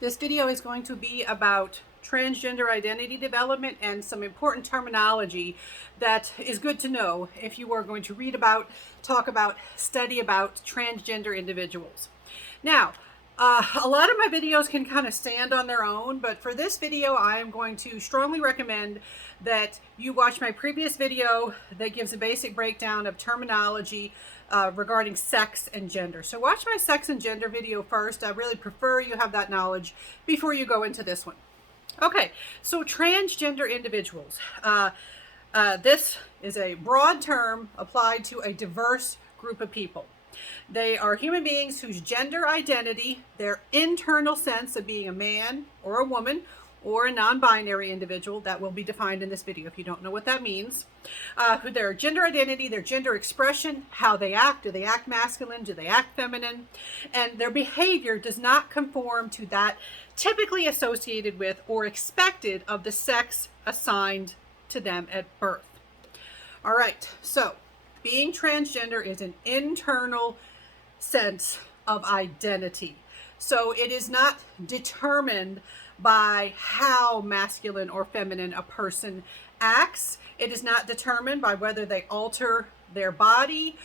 This video is going to be about transgender identity development and some important terminology that is good to know if you are going to read about, talk about, study about transgender individuals. Now, a lot of my videos can kind of stand on their own, but for this video, I am going to strongly recommend that you watch my previous video that gives a basic breakdown of terminology regarding sex and gender. So watch my sex and gender video first. I really prefer you have that knowledge before you go into this one. Okay, so transgender individuals. This is a broad term applied to a diverse group of people. They are human beings whose gender identity, their internal sense of being a man or a woman or a non-binary individual, that will be defined in this video if you don't know what that means, their gender identity, their gender expression, how they act, do they act masculine, do they act feminine, and their behavior does not conform to that typically associated with or expected of the sex assigned to them at birth. All right, so being transgender is an internal sense of identity. So it is not determined by how masculine or feminine a person acts. It is not determined by whether they alter their body,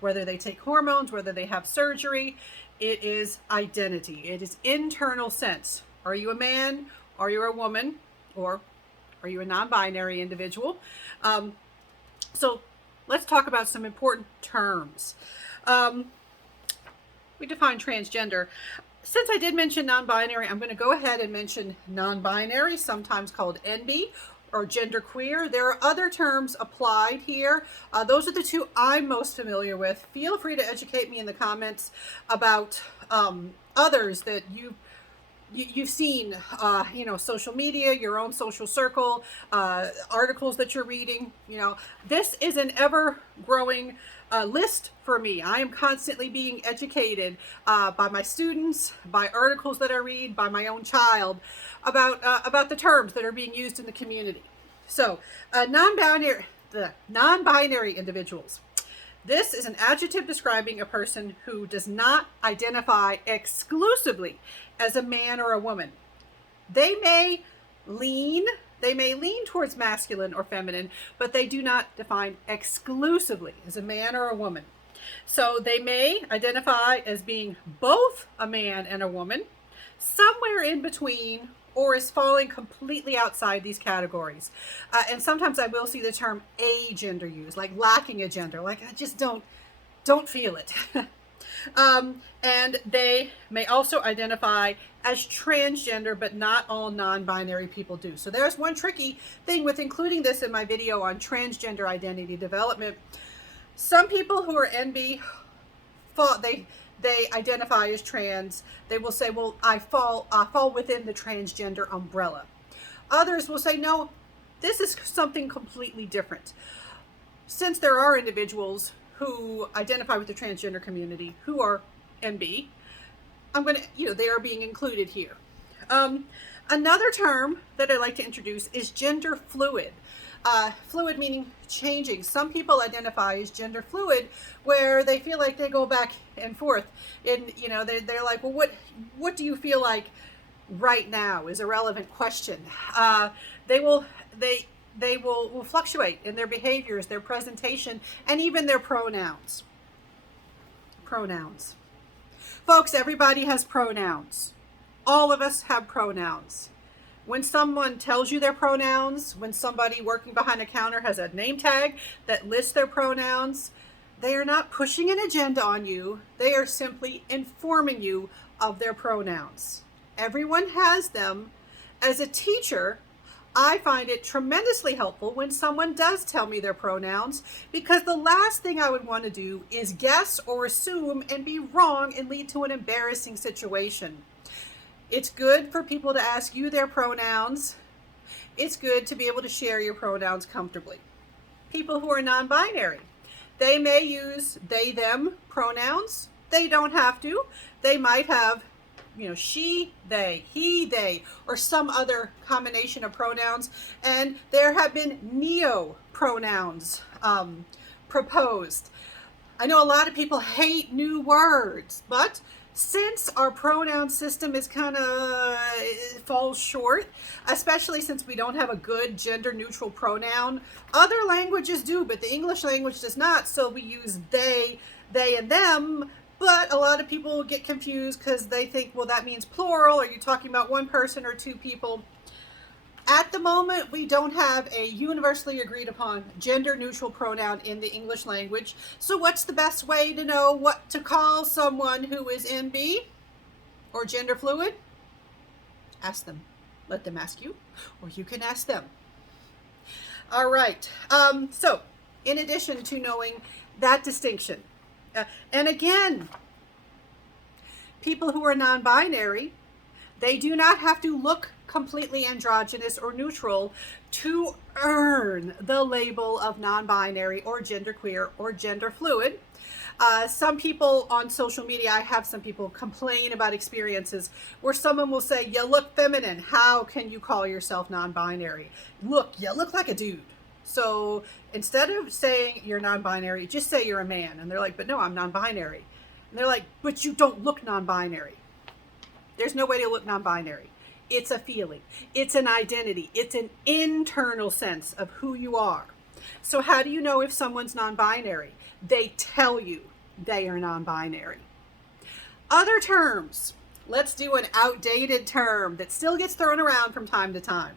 whether they take hormones, whether they have surgery. It is identity. It is internal sense. Are you a man? Are you a woman? Or are you a non-binary individual? So let's talk about some important terms. We define transgender. Since I did mention non-binary, I'm going to go ahead and mention non-binary, sometimes called NB or genderqueer. There are other terms applied here. Those are the two I'm most familiar with. Feel free to educate me in the comments about others that you've seen, social media, your own social circle, articles that you're reading. This is an ever-growing list for me. I am constantly being educated by my students, by articles that I read, by my own child about the terms that are being used in the community. So, non-binary individuals. This is an adjective describing a person who does not identify exclusively as a man or a woman. They may lean towards masculine or feminine, but they do not define exclusively as a man or a woman. So they may identify as being both a man and a woman, somewhere in between, or is falling completely outside these categories. And sometimes I will see the term agender used, like lacking a gender, like I just don't feel it. And they may also identify as transgender, but not all non-binary people do. So there's one tricky thing with including this in my video on transgender identity development. Some people who are NB, they identify as trans. They will say, well, I fall within the transgender umbrella. Others will say, no, this is something completely different. Since there are individuals who identify with the transgender community who are NB, they are being included here. Another term that I like to introduce is gender fluid. Fluid meaning changing. Some people identify as gender fluid, where they feel like they go back and forth. And they're like, well, what do you feel like right now is a relevant question. They will fluctuate in their behaviors, their presentation, and even their pronouns. Pronouns. Folks, everybody has pronouns. All of us have pronouns. When someone tells you their pronouns, when somebody working behind a counter has a name tag that lists their pronouns, they are not pushing an agenda on you. They are simply informing you of their pronouns. Everyone has them. As a teacher, I find it tremendously helpful when someone does tell me their pronouns, because the last thing I would want to do is guess or assume and be wrong and lead to an embarrassing situation. It's good for people to ask you their pronouns. It's good to be able to share your pronouns comfortably. People who are non-binary, they may use they, them pronouns. They don't have to. They might have she, they, he, they, or some other combination of pronouns. And there have been neo pronouns proposed. I know a lot of people hate new words, but Since our pronoun system is kind of falls short, especially since we don't have a good gender neutral pronoun. Other languages do, but the English language does not. So we use they and them. But a lot of people get confused because they think, well, that means plural. Are you talking about one person or two people? At the moment, we don't have a universally agreed upon gender neutral pronoun in the English language. So what's the best way to know what to call someone who is MB or gender fluid? Ask them. Let them ask you, or you can ask them. All right. So in addition to knowing that distinction, and again, people who are non-binary, they do not have to look completely androgynous or neutral to earn the label of non-binary or genderqueer or gender fluid. Some people on social media, I have some people complain about experiences where someone will say, you look feminine. How can you call yourself non-binary? Look, you look like a dude. So instead of saying you're non-binary, just say you're a man. And they're like, but no, I'm non-binary. And they're like, but you don't look non-binary. There's no way to look non-binary. It's a feeling. It's an identity. It's an internal sense of who you are. So how do you know if someone's non-binary? They tell you they are non-binary. Other terms. Let's do an outdated term that still gets thrown around from time to time.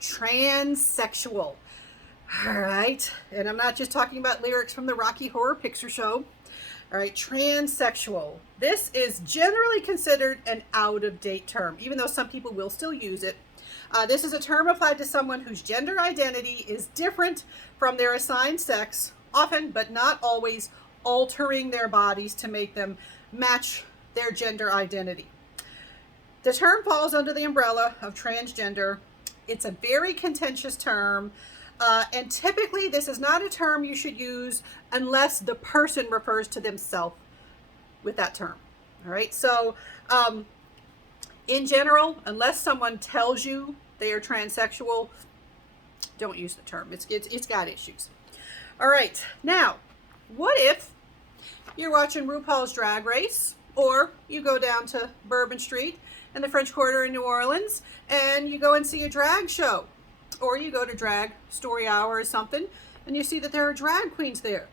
Transsexual. All right. And I'm not just talking about lyrics from the Rocky Horror Picture Show. All right, transsexual. This is generally considered an out-of-date term, even though some people will still use it. This is a term applied to someone whose gender identity is different from their assigned sex, often, but not always, altering their bodies to make them match their gender identity. The term falls under the umbrella of transgender. It's a very contentious term. And typically this is not a term you should use unless the person refers to themselves with that term. All right. So in general, unless someone tells you they are transsexual, don't use the term. It's got issues. All right. Now, what if you're watching RuPaul's Drag Race, or you go down to Bourbon Street in the French Quarter in New Orleans and you go and see a drag show? Or you go to Drag Story Hour or something, and you see that there are drag queens there.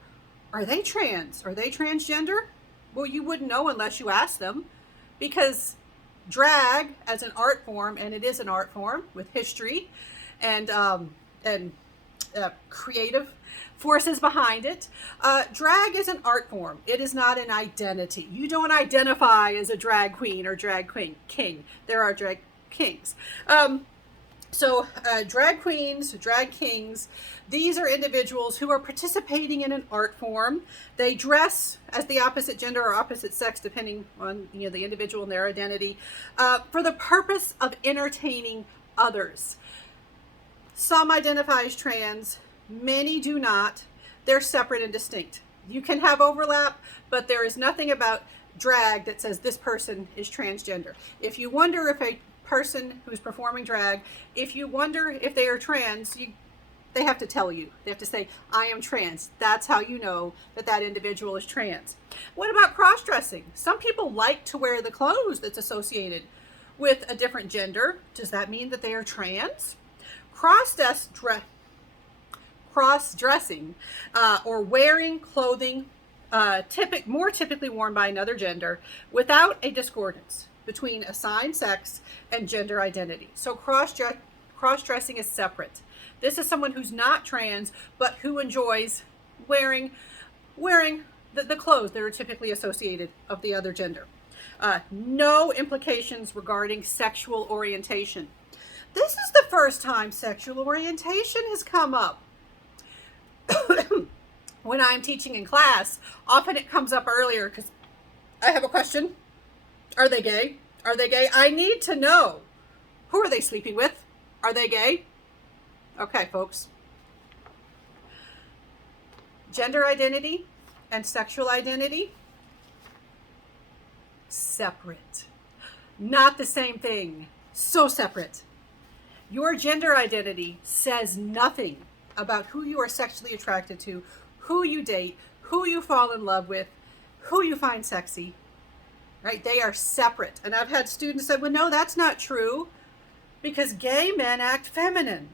Are they trans? Are they transgender? Well, you wouldn't know unless you asked them, because drag as an art form, and it is an art form with history and creative forces behind it. Drag is an art form. It is not an identity. You don't identify as a drag queen or drag king. There are drag kings. So drag queens, drag kings, these are individuals who are participating in an art form. They dress as the opposite gender or opposite sex, depending on the individual and their identity, for the purpose of entertaining others. Some identify as trans, many do not. They're separate and distinct. You can have overlap, but there is nothing about drag that says this person is transgender. If you wonder if a person who's performing drag, if you wonder if they are trans, they have to tell you. They have to say, I am trans. That's how you know that that individual is trans. What about cross-dressing? Some people like to wear the clothes that's associated with a different gender. Does that mean that they are trans? Cross-dressing or wearing clothing more typically worn by another gender without a discordance between assigned sex and gender identity. So cross-dressing is separate. This is someone who's not trans, but who enjoys wearing the clothes that are typically associated of the other gender. No implications regarding sexual orientation. This is the first time sexual orientation has come up. When I'm teaching in class, often it comes up earlier because I have a question. Are they gay? Are they gay? I need to know. Who are they sleeping with? Are they gay? Okay, folks. Gender identity and sexual identity, separate. Not the same thing. So separate. Your gender identity says nothing about who you are sexually attracted to, who you date, who you fall in love with, who you find sexy. right? They are separate. And I've had students say, well, no, that's not true because gay men act feminine.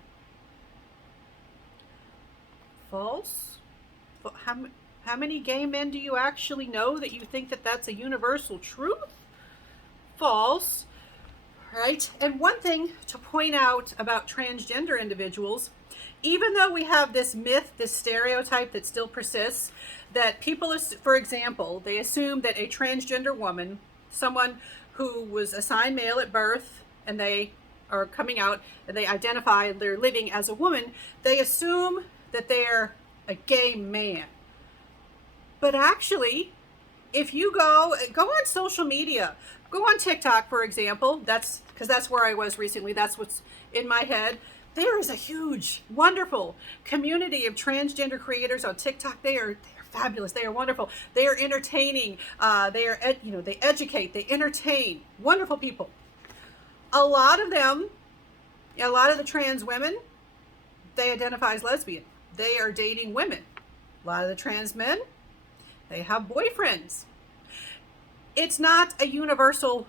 False? How many gay men do you actually know that you think that that's a universal truth? False, right? And one thing to point out about transgender individuals, even though we have this myth, this stereotype that still persists, that people, for example, they assume that a transgender woman, someone who was assigned male at birth and they are coming out and they identify they're living as a woman, they assume that they're a gay man. But actually, if you go on social media, go on TikTok, for example, that's because that's where I was recently, that's what's in my head. There is a huge, wonderful community of transgender creators on TikTok. They are fabulous. They are wonderful. They are entertaining. They educate. They entertain. Wonderful people. A lot of the trans women, they identify as lesbian. They are dating women. A lot of the trans men, they have boyfriends. It's not a universal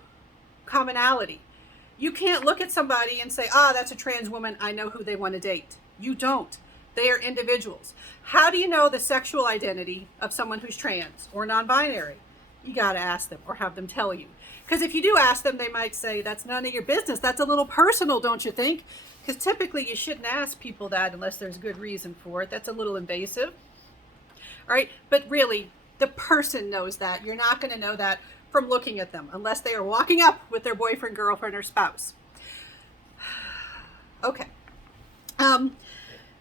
commonality. You can't look at somebody and say, that's a trans woman, I know who they want to date. You don't. They are individuals. How do you know the sexual identity of someone who's trans or non-binary? You got to ask them or have them tell you. Because if you do ask them, they might say, that's none of your business. That's a little personal, don't you think? Because typically you shouldn't ask people that unless there's good reason for it. That's a little invasive. All right, but really, the person knows that. You're not going to know that from looking at them unless they are walking up with their boyfriend, girlfriend, or spouse. Okay.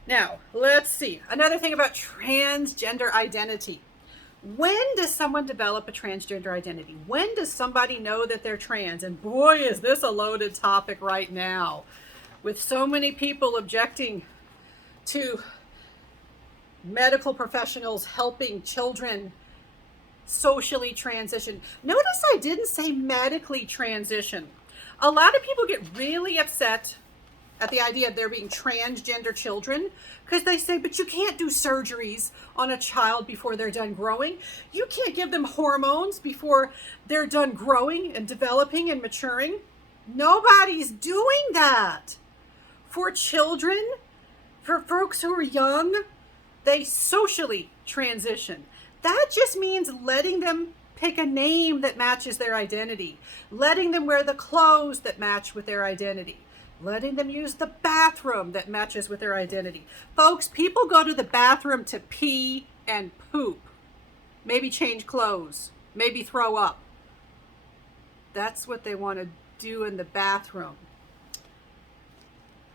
Now, let's see. Another thing about transgender identity. When does someone develop a transgender identity? When does somebody know that they're trans? And boy, is this a loaded topic right now, with so many people objecting to medical professionals helping children socially transition. Notice I didn't say medically transition. A lot of people get really upset at the idea of there being transgender children because they say, but you can't do surgeries on a child before they're done growing. You can't give them hormones before they're done growing and developing and maturing. Nobody's doing that. For children, for folks who are young, they socially transition. That just means letting them pick a name that matches their identity, letting them wear the clothes that match with their identity, letting them use the bathroom that matches with their identity. Folks, people go to the bathroom to pee and poop, maybe change clothes, maybe throw up. That's what they want to do in the bathroom.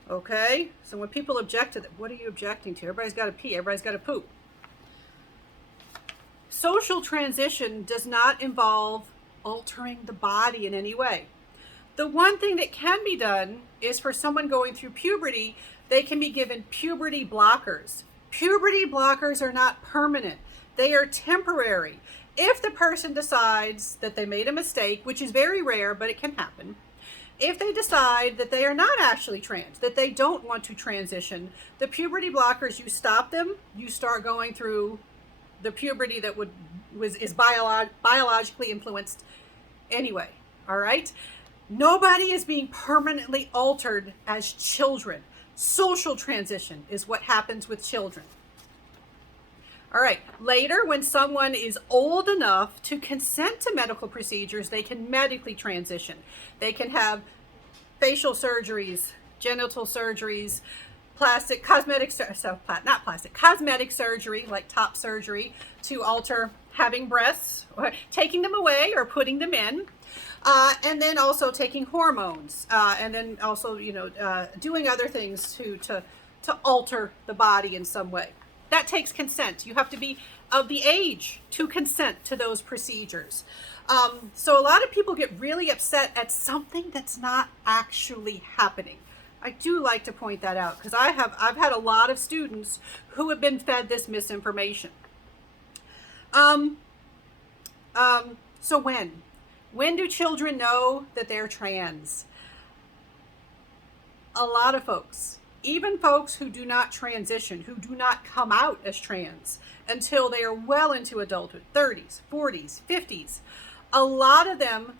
Okay? So when people object to that, what are you objecting to? Everybody's got to pee, everybody's got to poop. Social transition does not involve altering the body in any way. The one thing that can be done is for someone going through puberty, they can be given puberty blockers. Puberty blockers are not permanent. They are temporary. If the person decides that they made a mistake, which is very rare, but it can happen, if they decide that they are not actually trans, that they don't want to transition, the puberty blockers, you stop them, you start going through the puberty that is biologically influenced anyway, all right? Nobody is being permanently altered as children. Social transition is what happens with children. All right, later when someone is old enough to consent to medical procedures, they can medically transition. They can have facial surgeries, genital surgeries, cosmetic surgery, like top surgery, to alter having breasts, or taking them away or putting them in, and then also taking hormones, and then also, doing other things to alter the body in some way. That takes consent. You have to be of the age to consent to those procedures. So a lot of people get really upset at something that's not actually happening. I do like to point that out because I've had a lot of students who have been fed this misinformation. So when do children know that they're trans? A lot of folks, even folks who do not transition, who do not come out as trans until they are well into adulthood, 30s, 40s, 50s. A lot of them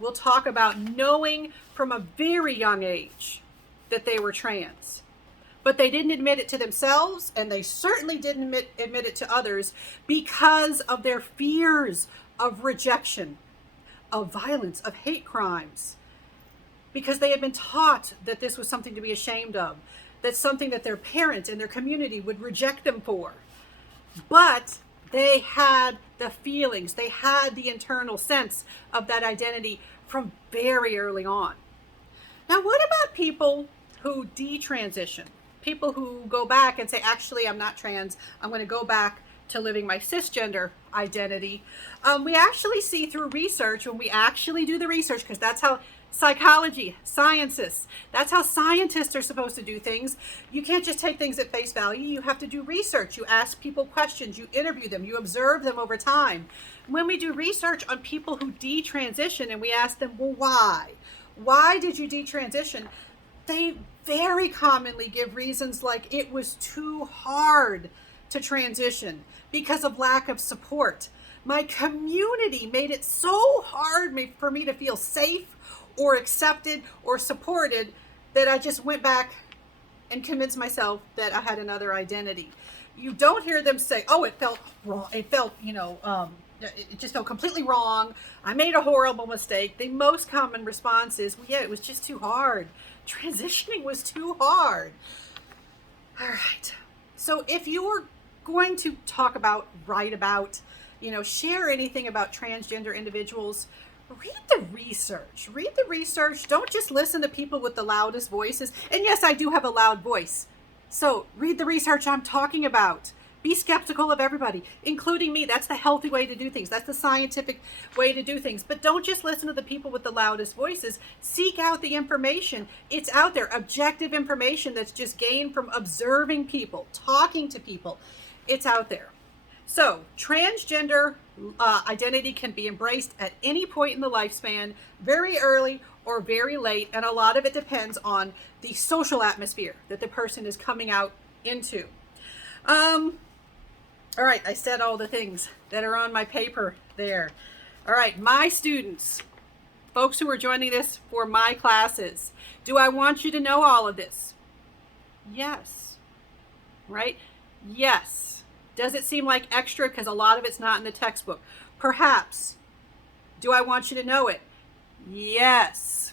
will talk about knowing from a very young age that they were trans, but they didn't admit it to themselves, and they certainly didn't admit it to others because of their fears of rejection, of violence, of hate crimes, because they had been taught that this was something to be ashamed of, that's something that their parents and their community would reject them for. But they had the feelings, they had the internal sense of that identity from very early on. Now, what about people who detransition? People who go back and say, actually, I'm not trans, I'm going to go back to living my cisgender identity. We actually see through research, when we actually do the research, because that's how psychology, scientists, that's how scientists are supposed to do things. You can't just take things at face value. You have to do research. You ask people questions, you interview them, you observe them over time. When we do research on people who detransition and we ask them, well, why did you detransition? They very commonly give reasons like it was too hard to transition because of lack of support. My community made it so hard for me to feel safe or accepted or supported that I just went back and convinced myself that I had another identity. You don't hear them say, oh, it felt wrong. It felt, it just felt completely wrong. I made a horrible mistake. The most common response is, well, yeah, it was just too hard. Transitioning was too hard. All right. So if you're going to talk about, write about, share anything about transgender individuals, read the research. Read the research. Don't just listen to people with the loudest voices. And yes, I do have a loud voice. So read the research I'm talking about. Be skeptical of everybody, including me. That's the healthy way to do things. That's the scientific way to do things. But don't just listen to the people with the loudest voices. Seek out the information. It's out there. Objective information that's just gained from observing people, talking to people. It's out there. So transgender identity can be embraced at any point in the lifespan, very early or very late, and a lot of it depends on the social atmosphere that the person is coming out into. All right, I said all the things that are on my paper there. All right, my students, folks who are joining this for my classes, do I want you to know all of this? Yes. Right? Yes. Does it seem like extra because a lot of it's not in the textbook? Perhaps. Do I want you to know it? Yes.